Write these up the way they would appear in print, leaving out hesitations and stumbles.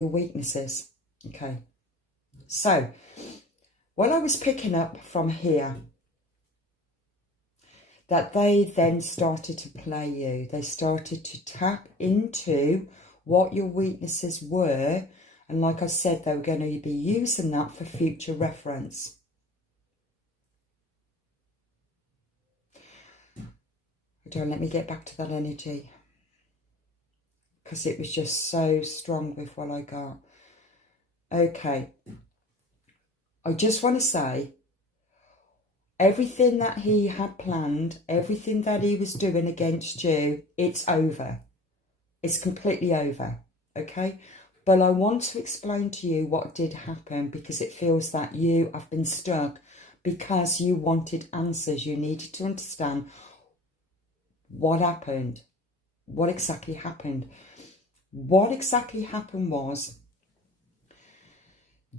your weaknesses. Okay, so what I was picking up from here, that they then started to play you. They started to tap into what your weaknesses were. And like I said, they were going to be using that for future reference. Let me get back to that energy, because it was just so strong with what I got. Okay. I just want to say, everything that he had planned, everything that he was doing against you, it's over. It's completely over. Okay? But I want to explain to you what did happen, because it feels that you have been stuck because you wanted answers. You needed to understand what happened. What exactly happened. What exactly happened was,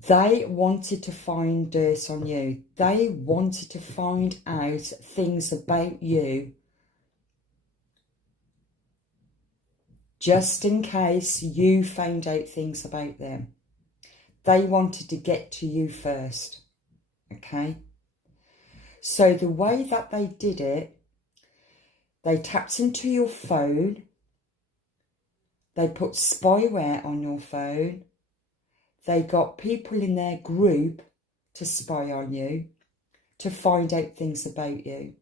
they wanted to find dirt on you. They wanted to find out things about you, just in case you found out things about them. They wanted to get to you first. Okay? So the way that they did it, they tapped into your phone. They put spyware on your phone. They got people in their group to spy on you, to find out things about you.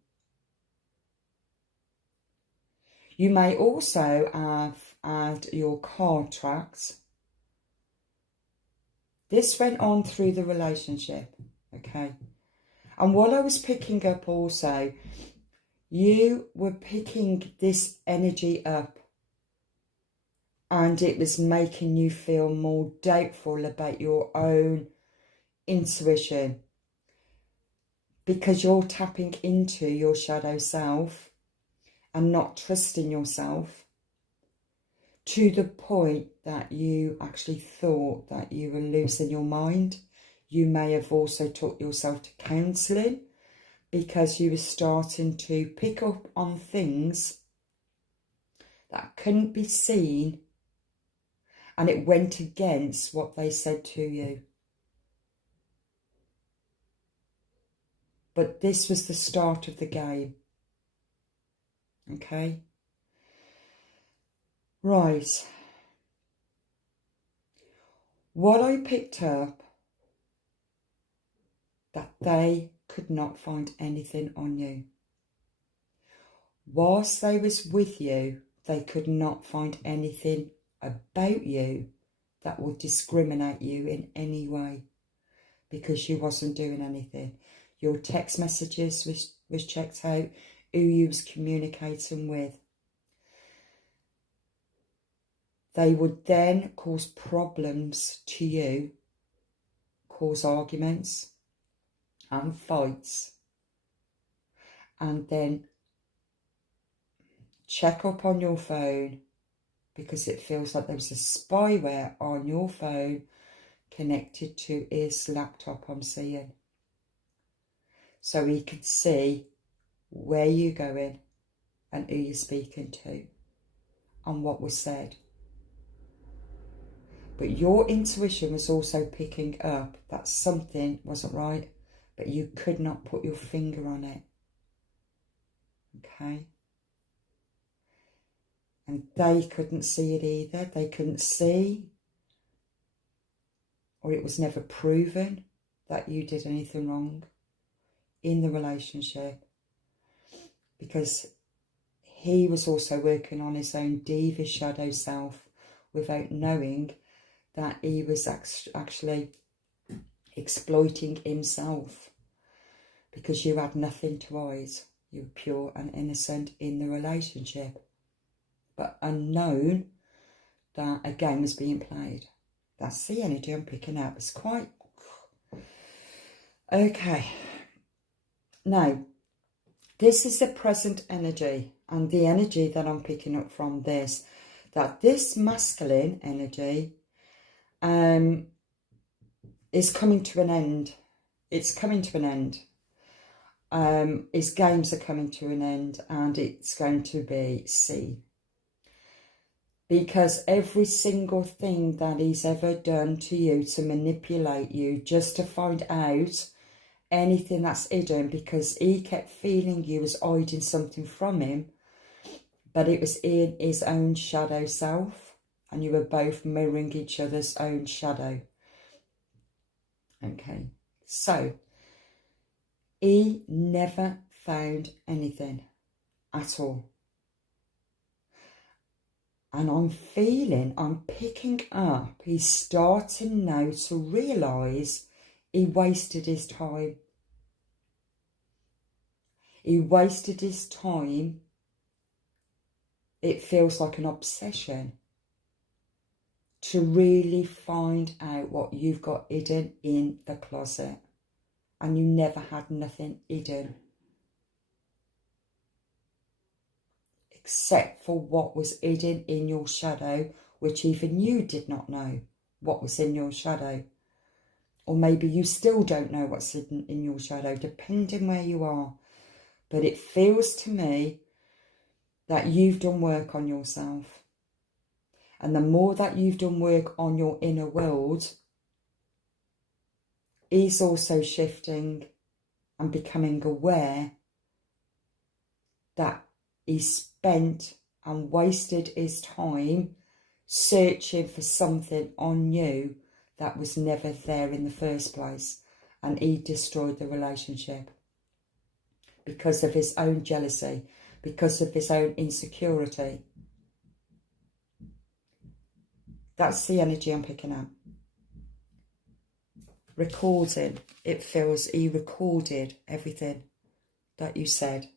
You may also add your card tracks. This went on through the relationship, okay? And what I was picking up also, you were picking this energy up, and it was making you feel more doubtful about your own intuition, because you're tapping into your shadow self and not trusting yourself, to the point that you actually thought that you were losing your mind. You may have also took yourself to counselling, because you were starting to pick up on things that couldn't be seen, and it went against what they said to you. But this was the start of the game. Okay? Right. What I picked up, that they could not find anything on you. Whilst they was with you, they could not find anything about you that would discriminate you in any way, because you wasn't doing anything. Your text messages was checked out, who you was communicating with. They would then cause problems to you, cause arguments and fights, and then check up on your phone, because it feels like there was a spyware on your phone connected to his laptop, I'm seeing. So he could see where you're going and who you're speaking to and what was said. But your intuition was also picking up that something wasn't right, but you could not put your finger on it. Okay? And they couldn't see it either. They couldn't see, or it was never proven that you did anything wrong in the relationship, because he was also working on his own diva shadow self without knowing that he was actually exploiting himself, because you had nothing to hide. You were pure and innocent in the relationship, but unknown that a game was being played. That's the energy I'm picking up. It's quite... Okay. Now, this is the present energy, and the energy that I'm picking up from this, that this masculine energy is coming to an end. It's coming to an end. His games are coming to an end, and it's going to be seen. Because every single thing that he's ever done to you to manipulate you, just to find out anything that's hidden, because he kept feeling you was hiding something from him, but it was in his own shadow self, and you were both mirroring each other's own shadow. Okay, so he never found anything at all. And I'm picking up, he's starting now to realise he wasted his time. He wasted his time. It feels like an obsession to really find out what you've got hidden in the closet. And you never had nothing hidden, except for what was hidden in your shadow, which even you did not know what was in your shadow. Or maybe you still don't know what's hidden in your shadow, depending where you are. But it feels to me that you've done work on yourself. And the more that you've done work on your inner world, he's also shifting and becoming aware that he spent and wasted his time searching for something on you that was never there in the first place, and he destroyed the relationship because of his own jealousy, because of his own insecurity. That's the energy I'm picking up. Recording, it feels he recorded everything that you said.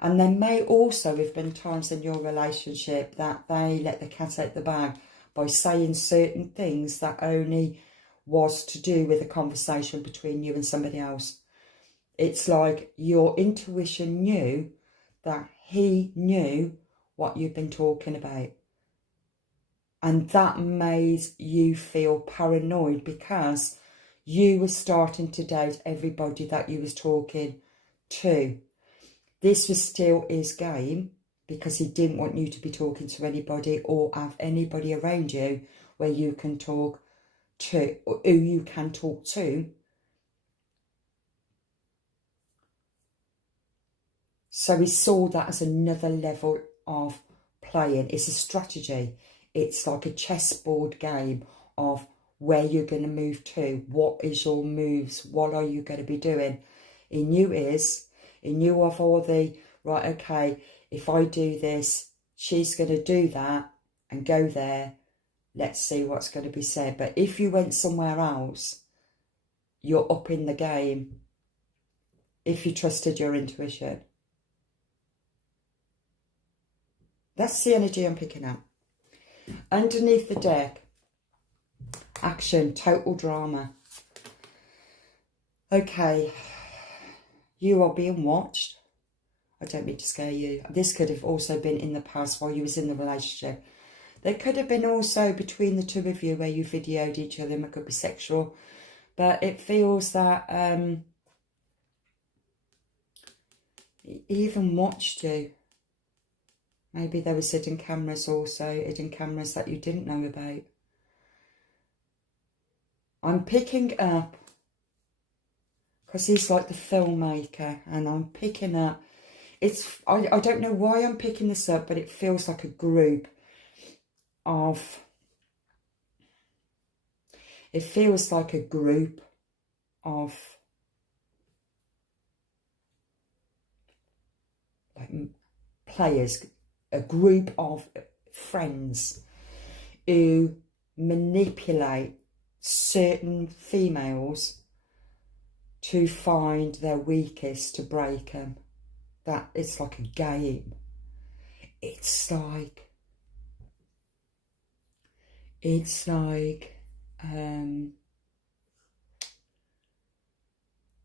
And there may also have been times in your relationship that they let the cat out the bag by saying certain things that only was to do with a conversation between you and somebody else. It's like your intuition knew that he knew what you've been talking about. And that made you feel paranoid because you were starting to doubt everybody that you was talking to. This was still his game because he didn't want you to be talking to anybody or have anybody around you where you can talk to, or who you can talk to. So he saw that as another level of playing. It's a strategy. It's like a chessboard game of where you're going to move to. What is your moves? What are you going to be doing? He knew of all the, right, okay, if I do this, she's going to do that and go there. Let's see what's going to be said. But if you went somewhere else, you're up in the game if you trusted your intuition. That's the energy I'm picking up. Underneath the deck, action, total drama. Okay, you are being watched. I don't mean to scare you. This could have also been in the past while you was in the relationship. There could have been also between the two of you where you videoed each other. It could be sexual. But it feels that he even watched you. Maybe there was hidden cameras also, hidden cameras that you didn't know about. I'm picking up, because he's like the filmmaker, and I'm picking up, I don't know why I'm picking this up, but it feels like a group of, like players, a group of friends who manipulate certain females to find their weakest to break them. That it's like a game. It's like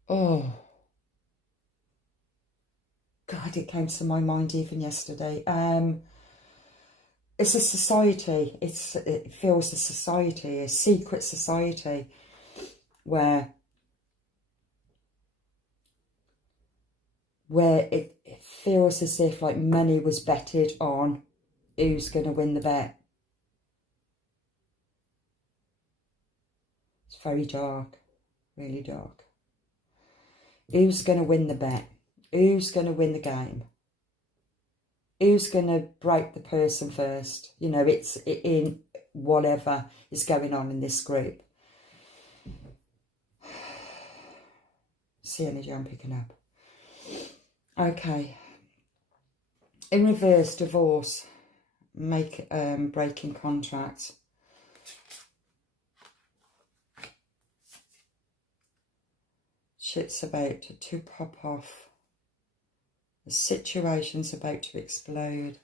oh God, it came to my mind even yesterday. It's a society. It feels a society, a secret society, where it feels as if like money was betted on who's going to win the bet? It's very dark, really dark. Who's going to win the bet? Who's going to win the game? Who's going to break the person first? You know, it's in whatever is going on in this group. See energy I'm picking up. Okay. In reverse, divorce. Breaking contract. Shit's about to pop off. The situation's about to explode.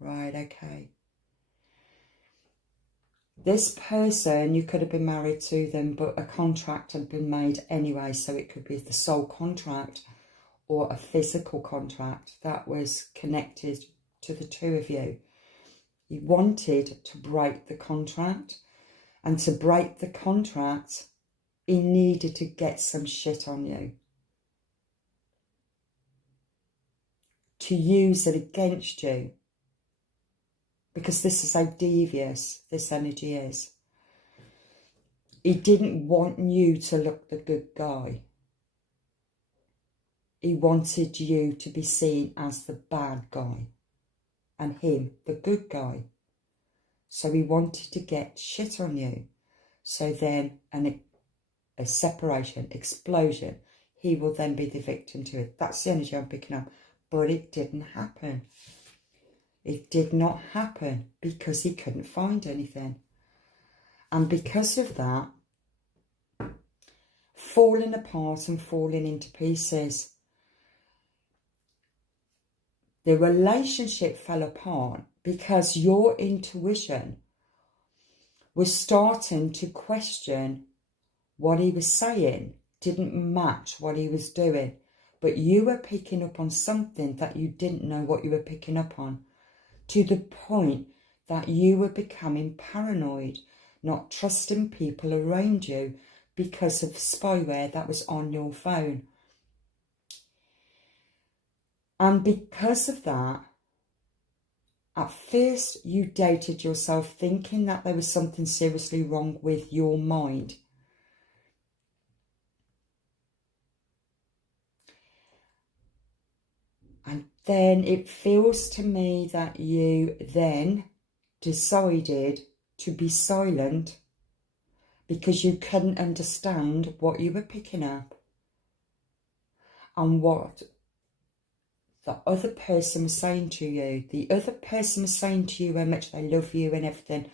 Right, okay. This person, you could have been married to them, but a contract had been made anyway, so it could be the soul contract or a physical contract that was connected to the two of you. He wanted to break the contract, and to break the contract, he needed to get some shit on you. To use it against you. Because this is how devious this energy is. He didn't want you to look the good guy. He wanted you to be seen as the bad guy. And him, the good guy. So he wanted to get shit on you. So then, a separation, explosion, he will then be the victim to it. That's the energy I'm picking up. But it didn't happen. It did not happen because he couldn't find anything. And because of that, falling apart and falling into pieces. The relationship fell apart because your intuition was starting to question what he was saying, didn't match what he was doing. But you were picking up on something that you didn't know what you were picking up on. To the point that you were becoming paranoid, not trusting people around you because of spyware that was on your phone. And because of that, at first you doubted yourself, thinking that there was something seriously wrong with your mind. And then it feels to me that you then decided to be silent because you couldn't understand what you were picking up and what the other person was saying to you. The other person was saying to you how much they love you and everything,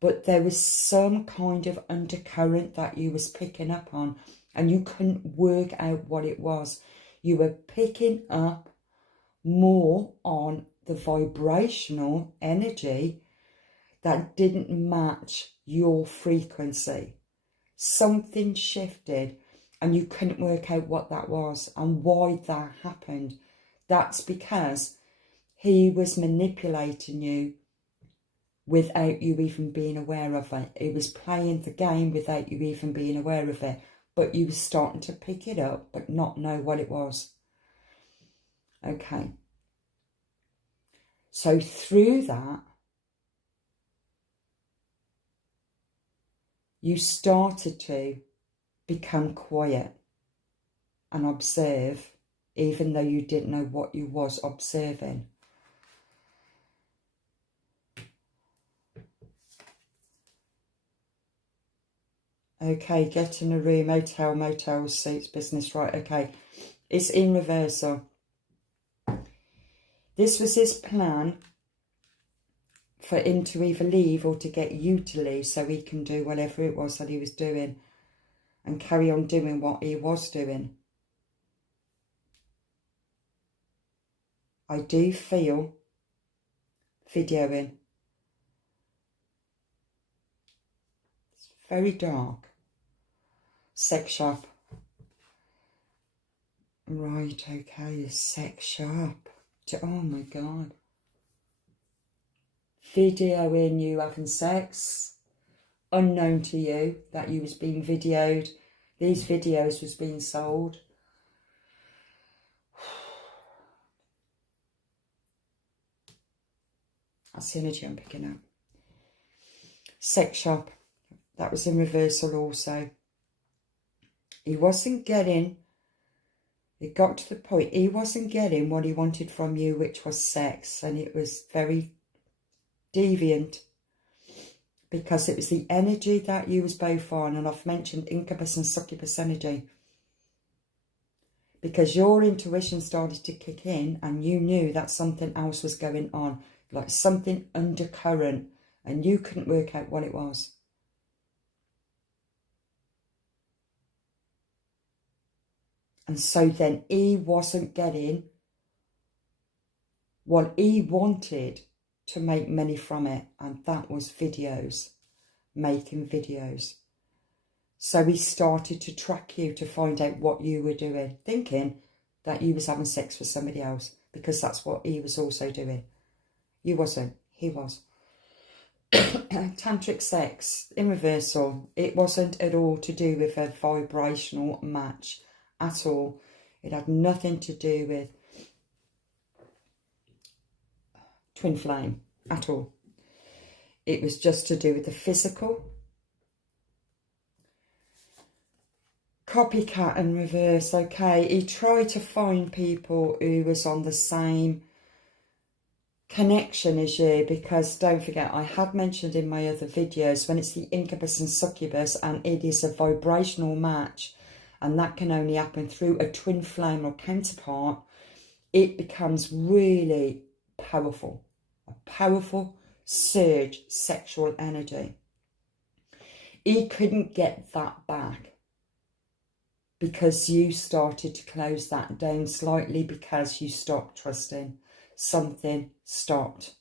but there was some kind of undercurrent that you was picking up on and you couldn't work out what it was. You were picking up more on the vibrational energy that didn't match your frequency. Something shifted and you couldn't work out what that was and why that happened. That's because he was manipulating you without you even being aware of it. He was playing the game without you even being aware of it. But you were starting to pick it up but not know what it was. Okay. So through that, you started to become quiet and observe, even though you didn't know what you was observing. Okay, getting a room, hotel, motels, suits, business, right, okay. It's in reversal. This was his plan for him to either leave or to get you to leave so he can do whatever it was that he was doing and carry on doing what he was doing. I do feel videoing. It's very dark. Sex shop. Right, okay, a sex shop. Oh my God. Videoing you having sex, unknown to you that you was being videoed. These videos was being sold. That's the energy I'm picking up. Sex shop. That was in reversal also. He wasn't getting... It got to the point he wasn't getting what he wanted from you, which was sex. And it was very deviant. Because it was the energy that you was both on. And I've mentioned incubus and succubus energy. Because your intuition started to kick in and you knew that something else was going on. Like something undercurrent. And you couldn't work out what it was. And so then he wasn't getting what he wanted to make money from it. And that was videos. Making videos. So he started to track you to find out what you were doing. Thinking that you was having sex with somebody else. Because that's what he was also doing. You wasn't. He was. Tantric sex in reversal. It wasn't at all to do with a vibrational match. At all. It had nothing to do with twin flame at all. It was just to do with the physical. Copycat and reverse. Okay, he tried to find people who was on the same connection as you, because don't forget, I had mentioned in my other videos, when it's the incubus and succubus and it is a vibrational match, and that can only happen through a twin flame or counterpart, it becomes really powerful. A powerful surge sexual energy. He couldn't get that back because you started to close that down slightly, because you stopped trusting. Something stopped.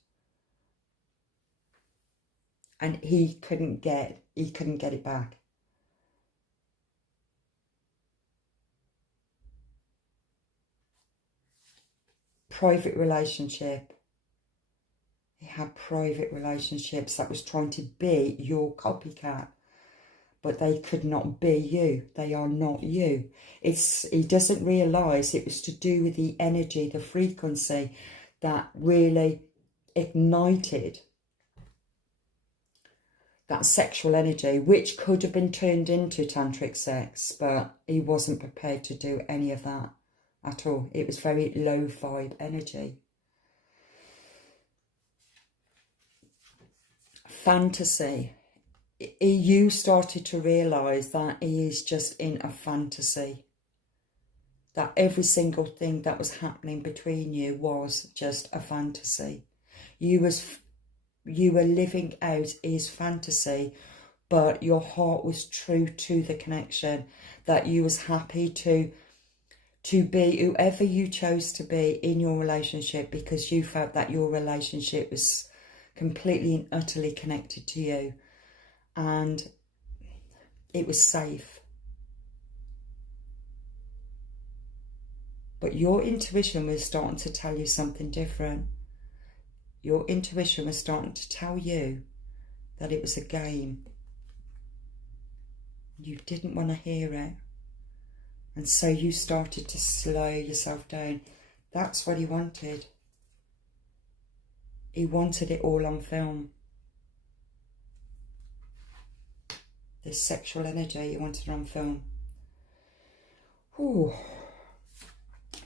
And he couldn't get it back. Private relationship. He had private relationships that was trying to be your copycat. But they could not be you. They are not you. He doesn't realise it was to do with the energy, the frequency that really ignited that sexual energy, which could have been turned into tantric sex, but he wasn't prepared to do any of that at all. It was very low vibe energy. Fantasy. You started to realise that he is just in a fantasy. That every single thing that was happening between you was just a fantasy. You were living out his fantasy, but your heart was true to the connection. That you was happy to be whoever you chose to be in your relationship, because you felt that your relationship was completely and utterly connected to you. And it was safe. But your intuition was starting to tell you something different. Your intuition was starting to tell you that it was a game. You didn't want to hear it. And so you started to slow yourself down. That's what he wanted. He wanted it all on film. This sexual energy, he wanted it on film. Ooh.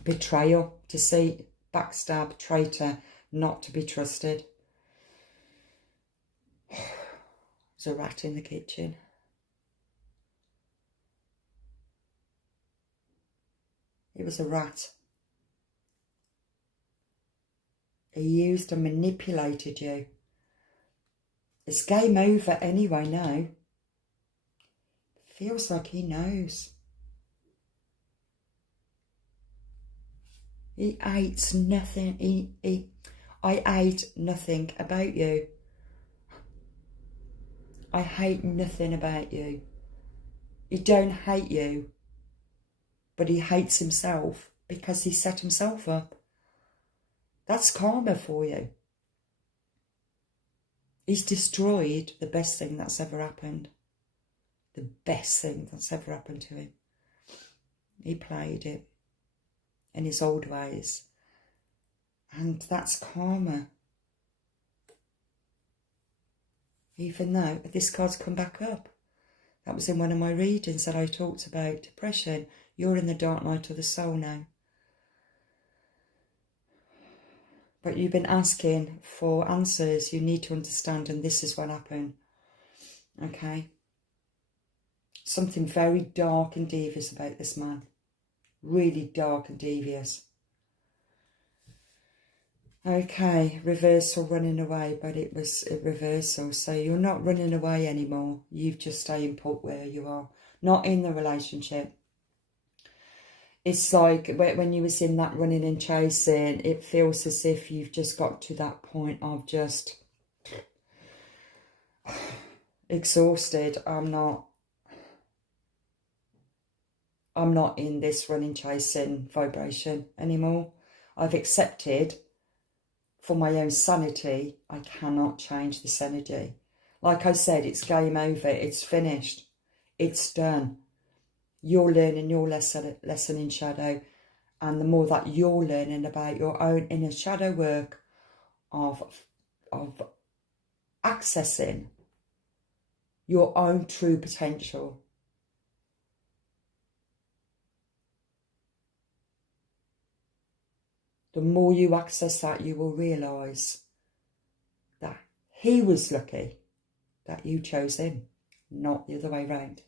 Betrayal, deceit, backstab, traitor, not to be trusted. There's a rat in the kitchen. It was a rat. He used and manipulated you. It's game over anyway now. Feels like he knows. He hates nothing. I hate nothing about you. I hate nothing about you. He don't hate you, but he hates himself because he set himself up. That's karma for you. He's destroyed the best thing that's ever happened. The best thing that's ever happened to him. He played it in his old ways. And that's karma. even though this card's come back up. That was in one of my readings that I talked about depression. You're in the dark night of the soul now. But you've been asking for answers. You need to understand, and this is what happened. Okay? Something very dark and devious about this man. Really dark and devious. Okay, reversal, running away, but it was a reversal. So you're not running away anymore. You've just staying put where you are. Not in the relationship. It's like when you was in that running and chasing, it feels as if you've just got to that point of just exhausted. I'm not in this running chasing vibration anymore. I've accepted, for my own sanity, I cannot change this energy. Like I said, it's game over. It's finished. It's done. You're learning your lesson in shadow. And the more that you're learning about your own inner shadow work of accessing your own true potential, the more you access that, you will realise that he was lucky that you chose him, not the other way round.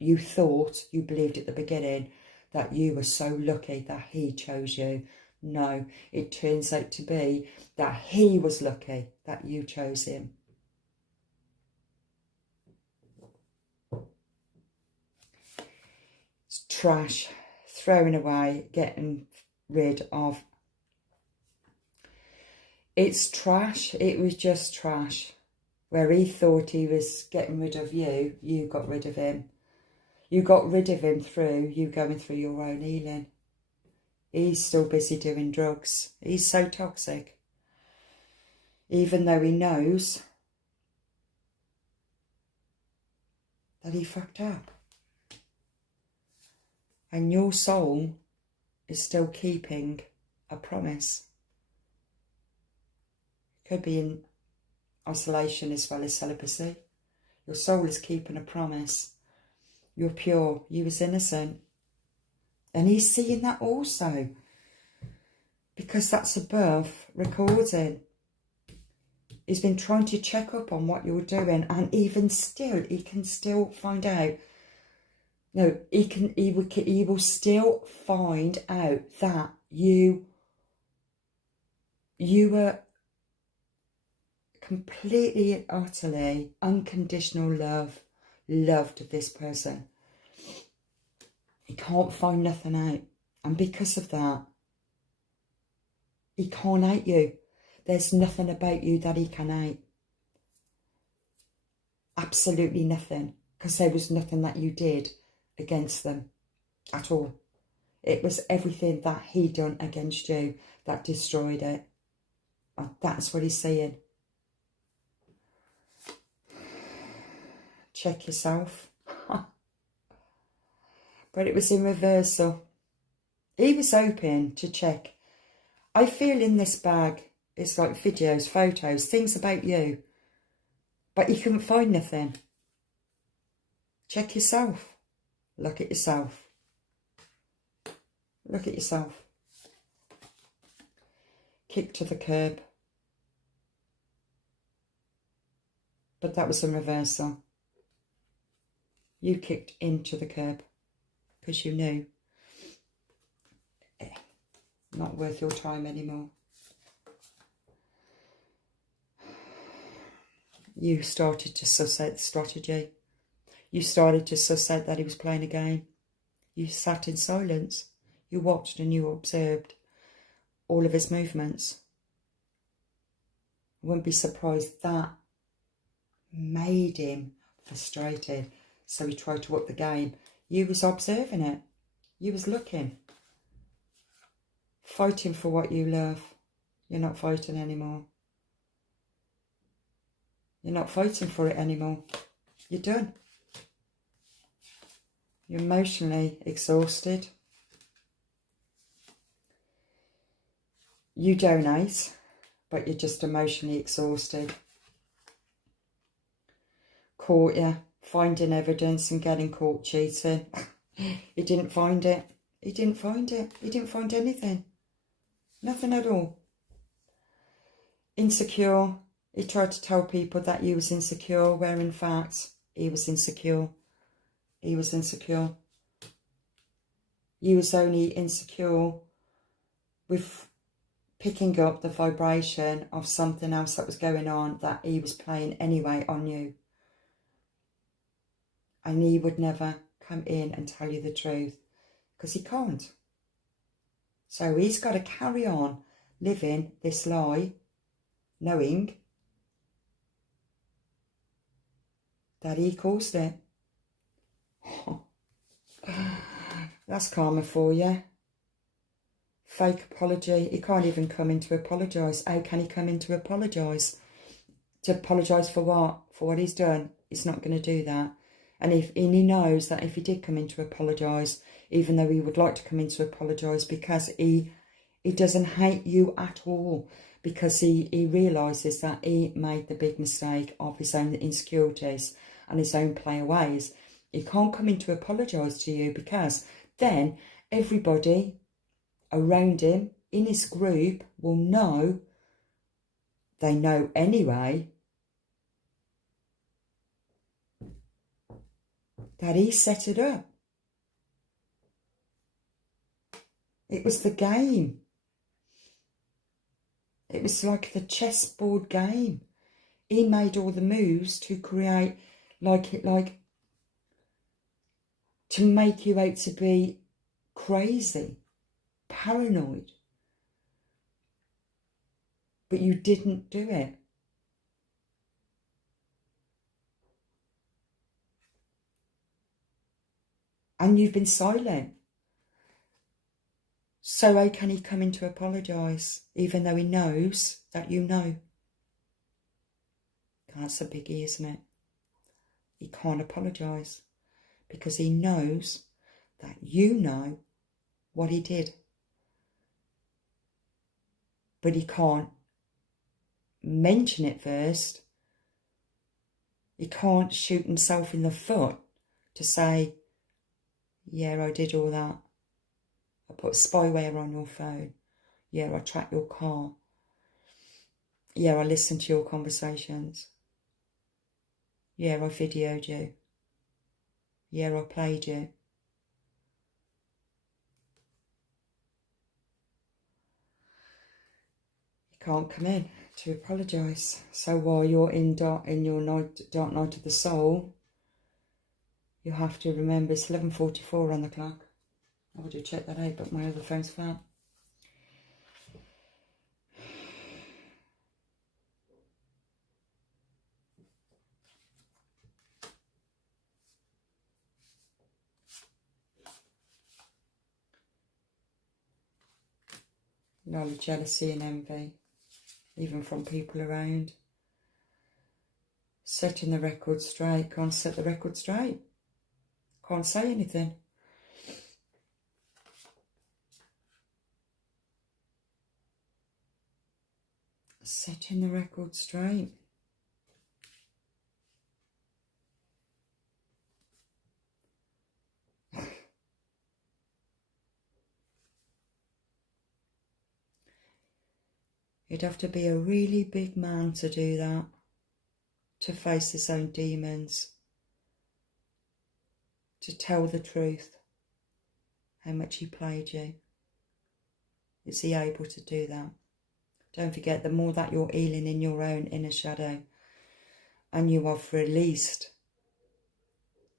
You thought, you believed at the beginning that you were so lucky that he chose you. No, it turns out to be that he was lucky that you chose him. It's trash, throwing away, getting rid of. It's trash. It was just trash. Where he thought he was getting rid of you, you got rid of him. You got rid of him through you going through your own healing. He's still busy doing drugs. He's so toxic. Even though he knows that he fucked up. And your soul is still keeping a promise. Could be in isolation as well as celibacy. Your soul is keeping a promise. You're pure. You was innocent. And he's seeing that also. Because that's above recording. He's been trying to check up on what you're doing. And even still, he can still find out. No, he will still find out that you were completely and utterly unconditional loved this person. He can't find nothing out. And because of that, he can't hate you. There's nothing about you that he can hate. Absolutely nothing. Because there was nothing that you did against them at all. It was everything that he done against you that destroyed it. And that's what he's saying. Check yourself. But it was in reversal. He was hoping to check. I feel in this bag, it's like videos, photos, things about you. But you couldn't find nothing. Check yourself. Look at yourself. Look at yourself. Kick to the curb. But that was in reversal. You kicked into the curb. Because you knew. Not worth your time anymore. You started to suss out the strategy. You started to suss out that he was playing a game. You sat in silence. You watched and you observed all of his movements. I wouldn't be surprised that made him frustrated. So he tried to up the game. You was observing it. You was looking. Fighting for what you love. You're not fighting anymore. You're not fighting for it anymore. You're done. You're emotionally exhausted. You donate, but you're just emotionally exhausted. caught you finding evidence and getting caught cheating. He didn't find it. He didn't find it. He didn't find anything. Nothing at all. Insecure. He tried to tell people that he was insecure, where in fact he was insecure. He was insecure. You was only insecure with picking up the vibration of something else that was going on that he was playing anyway on you. And he would never come in and tell you the truth because he can't. So he's got to carry on living this lie, knowing that he caused it. That's karma for you. Fake apology. He can't even come in to apologise. How can he come in to apologise? To apologise for what? For what he's done. He's not going to do that. And he knows that if he did come in to apologise, even though he would like to come in to apologise, because he doesn't hate you at all, because he realises that he made the big mistake of his own insecurities and his own player ways. He can't come in to apologise to you, because then everybody around him in his group will know, they know anyway, that he set it up. It was the game. It was like the chessboard game. He made all the moves to create, like to make you out to be crazy, paranoid. But you didn't do it. And you've been silent. So how can he come in to apologise, even though he knows that you know? That's a biggie, isn't it? He can't apologise because he knows that you know what he did. But he can't mention it first. He can't shoot himself in the foot to say, yeah, I did all that. I put spyware on your phone. Yeah, I tracked your car. Yeah, I listened to your conversations. Yeah, I videoed you. Yeah, I played you. You can't come in to apologise. So while you're in your dark night of the soul, you have to remember it's 11:44 on the clock. I would have checked that out, but my other phone's flat. A lot of jealousy and envy, even from people around. Setting the record straight. Can't set the record straight. Can't say anything. Setting the record straight. You'd have to be a really big man to do that, to face his own demons, to tell the truth, how much he played you. Is he able to do that? Don't forget, the more that you're healing in your own inner shadow and you have released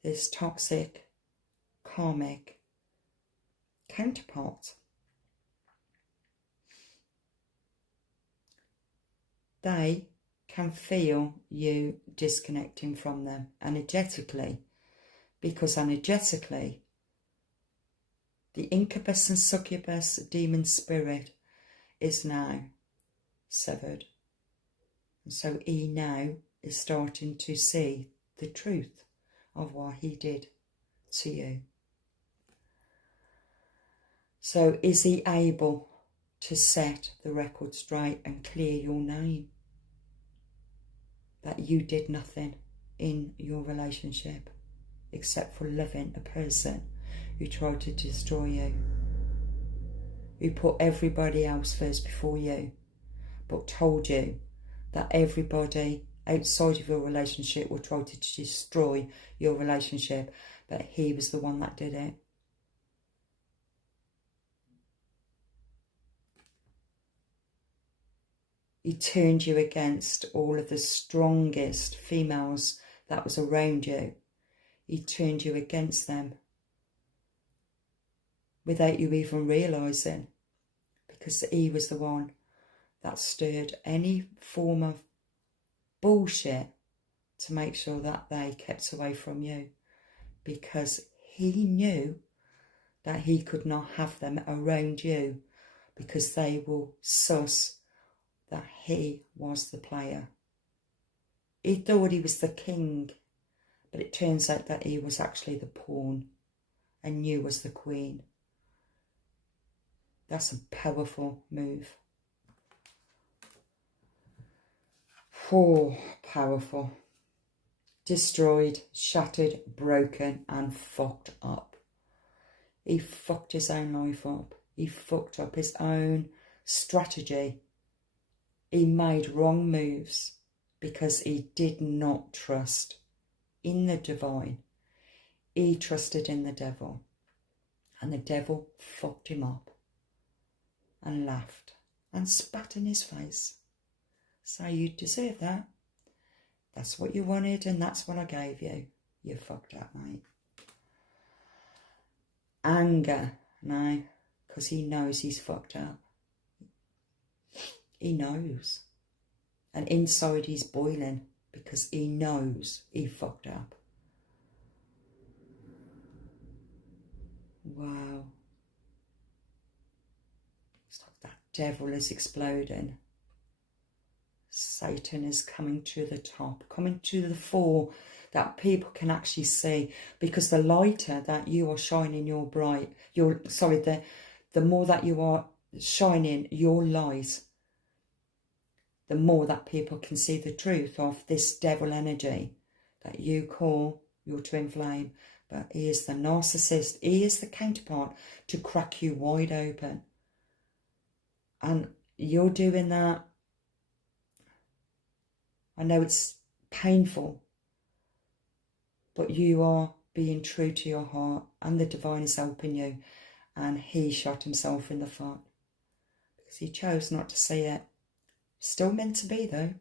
this toxic, karmic counterpart, they can feel you disconnecting from them energetically, because energetically the incubus and succubus demon spirit is now severed. And so he now is starting to see the truth of what he did to you. So is he able to set the record straight and clear your name? That you did nothing in your relationship except for loving a person who tried to destroy you, who put everybody else first before you, but told you that everybody outside of your relationship will try to destroy your relationship, but he was the one that did it. He turned you against all of the strongest females that was around you. He turned you against them without you even realising, because he was the one that stirred any form of bullshit to make sure that they kept away from you, because he knew that he could not have them around you because they will sus that he was the player. He thought he was the king, but it turns out that he was actually the pawn and you was the queen. That's a powerful move. Oh, powerful. Destroyed, shattered, broken and fucked up. He fucked his own life up. He fucked up his own strategy. He made wrong moves because he did not trust in the divine. He trusted in the devil. And the devil fucked him up and laughed and spat in his face. So you deserve that. That's what you wanted and that's what I gave you. You fucked up, mate. Anger, no, because he knows he's fucked up. He knows. And inside he's boiling because he knows he fucked up. Wow. It's like that devil is exploding. Satan is coming to the top, coming to the fore that people can actually see, because the lighter that you are shining the more that you are shining your light, the more that people can see the truth of this devil energy that you call your twin flame. But he is the narcissist. He is the counterpart to crack you wide open. And you're doing that. I know it's painful, but you are being true to your heart and the divine is helping you. And he shot himself in the foot because he chose not to see it. Still meant to be though.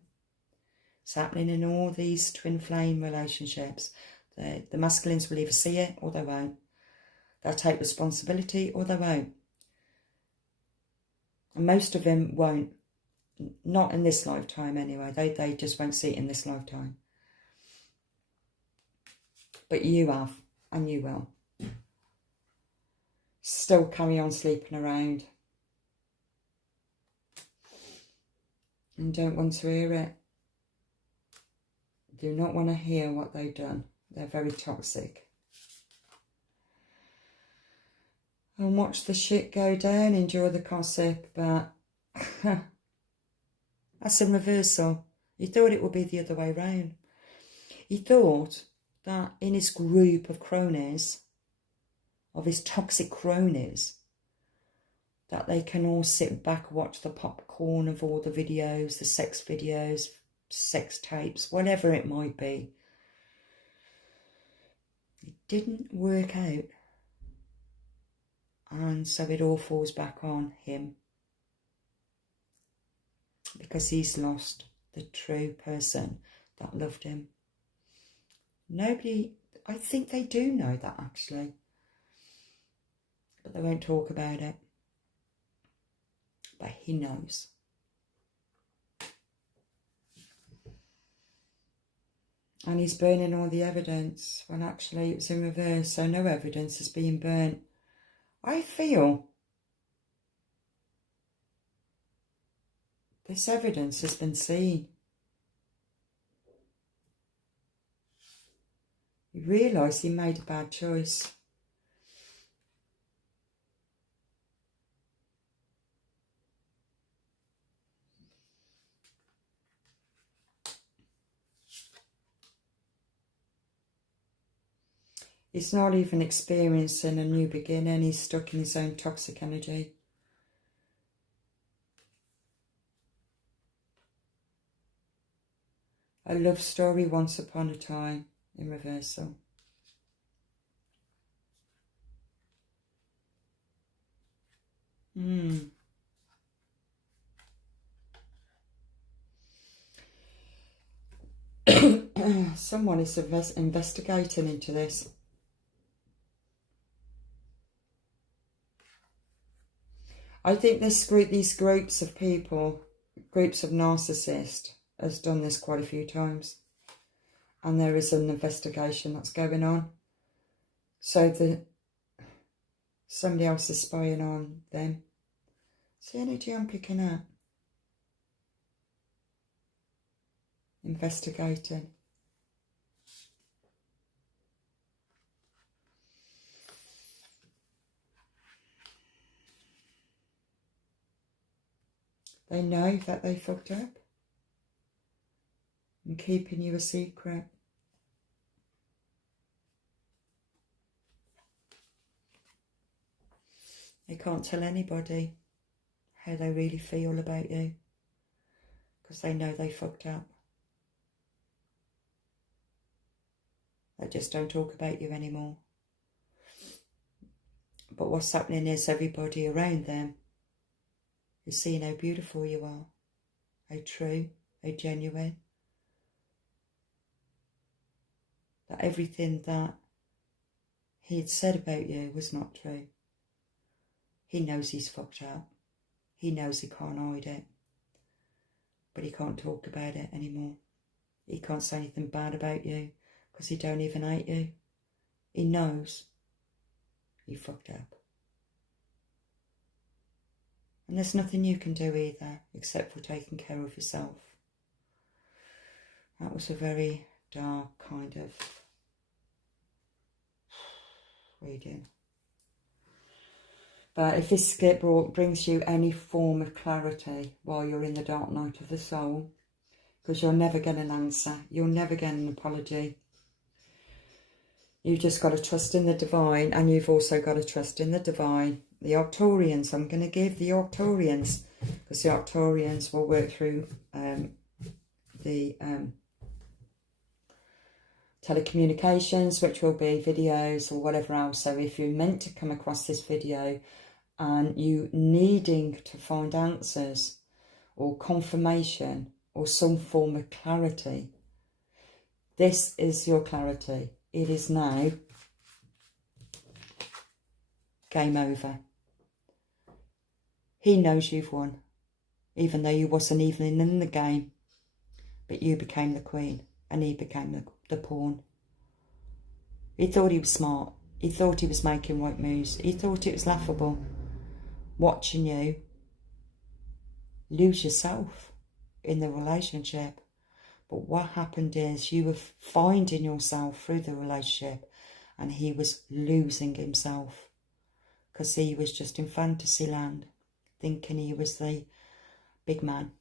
It's happening in all these twin flame relationships. The masculines will either see it or they won't. They'll take responsibility or they won't. And most of them won't. Not in this lifetime anyway. They just won't see it in this lifetime. But you have, and you will. Still carry on sleeping around. And don't want to hear it. Do not want to hear what they've done. They're very toxic. And watch the shit go down, enjoy the gossip, but that's in reversal. He thought it would be the other way round. He thought that in his group of cronies, of his toxic cronies, that they can all sit back, watch the popcorn of all the videos, the sex videos, sex tapes, whatever it might be. It didn't work out. And so it all falls back on him. Because he's lost the true person that loved him. Nobody, I think they do know that actually. But they won't talk about it. But he knows. And he's burning all the evidence when actually it was in reverse, so no evidence is being burnt. I feel this evidence has been seen. He realised he made a bad choice. He's not even experiencing a new beginning. He's stuck in his own toxic energy. A love story once upon a time in reversal. Someone is investigating into this. I think these groups of people, groups of narcissists, has done this quite a few times. And there is an investigation that's going on. So that somebody else is spying on them. It's the energy I'm picking up. Investigating. They know that they fucked up and keeping you a secret. They can't tell anybody how they really feel about you because they know they fucked up. They just don't talk about you anymore. But what's happening is everybody around them is seeing how beautiful you are, how true, how genuine. That everything that he had said about you was not true. He knows he's fucked up. He knows he can't hide it. But he can't talk about it anymore. He can't say anything bad about you because he don't even hate you. He knows he fucked up. And there's nothing you can do either except for taking care of yourself. That was a very dark kind of reading. But if this brings you any form of clarity while you're in the dark night of the soul, because you'll never get an answer, you'll never get an apology. You've just got to trust in the divine, and you've also got to trust in the divine. The Arcturians, I'm going to give the Arcturians, because the Arcturians will work through the telecommunications, which will be videos or whatever else. So if you're meant to come across this video and you needing to find answers or confirmation or some form of clarity, this is your clarity. It is now game over. He knows you've won, even though you wasn't even in the game, but you became the queen and he became the pawn. He thought he was smart. He thought he was making right moves. He thought it was laughable watching you lose yourself in the relationship. But what happened is you were finding yourself through the relationship and he was losing himself because he was just in fantasy land thinking he was the big man.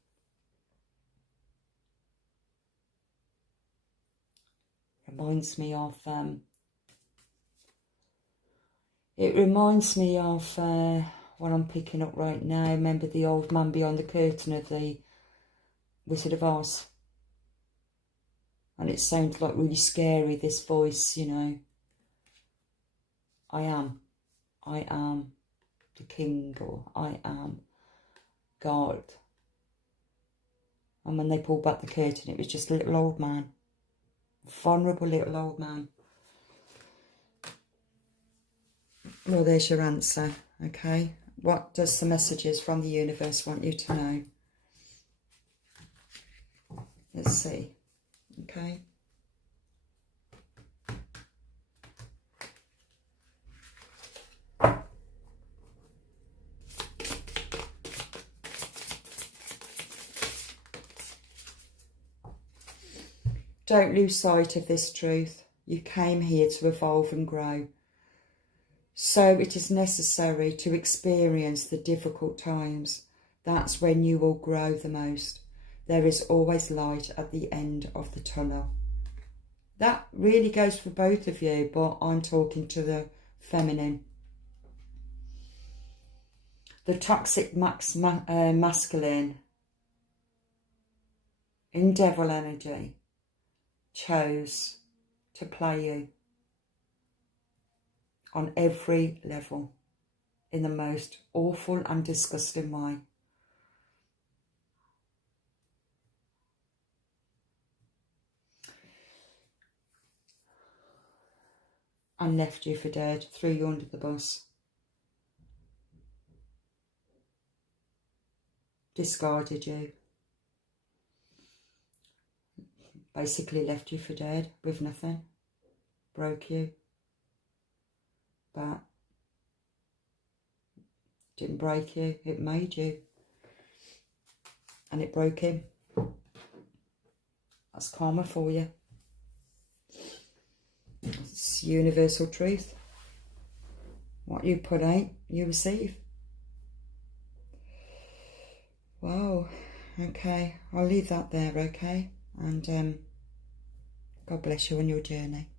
Reminds me of what I'm picking up right now. Remember the old man behind the curtain of the Wizard of Oz? And it sounds like really scary, this voice, you know. I am the king, or I am God. And when they pulled back the curtain, it was just a little old man. Vulnerable little old man. Well, there's your answer, okay? What does the messages from the universe want you to know? Let's see, okay? Don't lose sight of this truth. You came here to evolve and grow. So it is necessary to experience the difficult times. That's when you will grow the most. There is always light at the end of the tunnel. That really goes for both of you, but I'm talking to the feminine. The toxic masculine in devil energy chose to play you on every level in the most awful and disgusting way. And left you for dead, threw you under the bus. Discarded you. Basically left you for dead with nothing. Broke you. But didn't break you, it made you. And it broke him. That's karma for you. It's universal truth. What you put out, you receive. Wow. Okay, I'll leave that there, okay? And God bless you on your journey.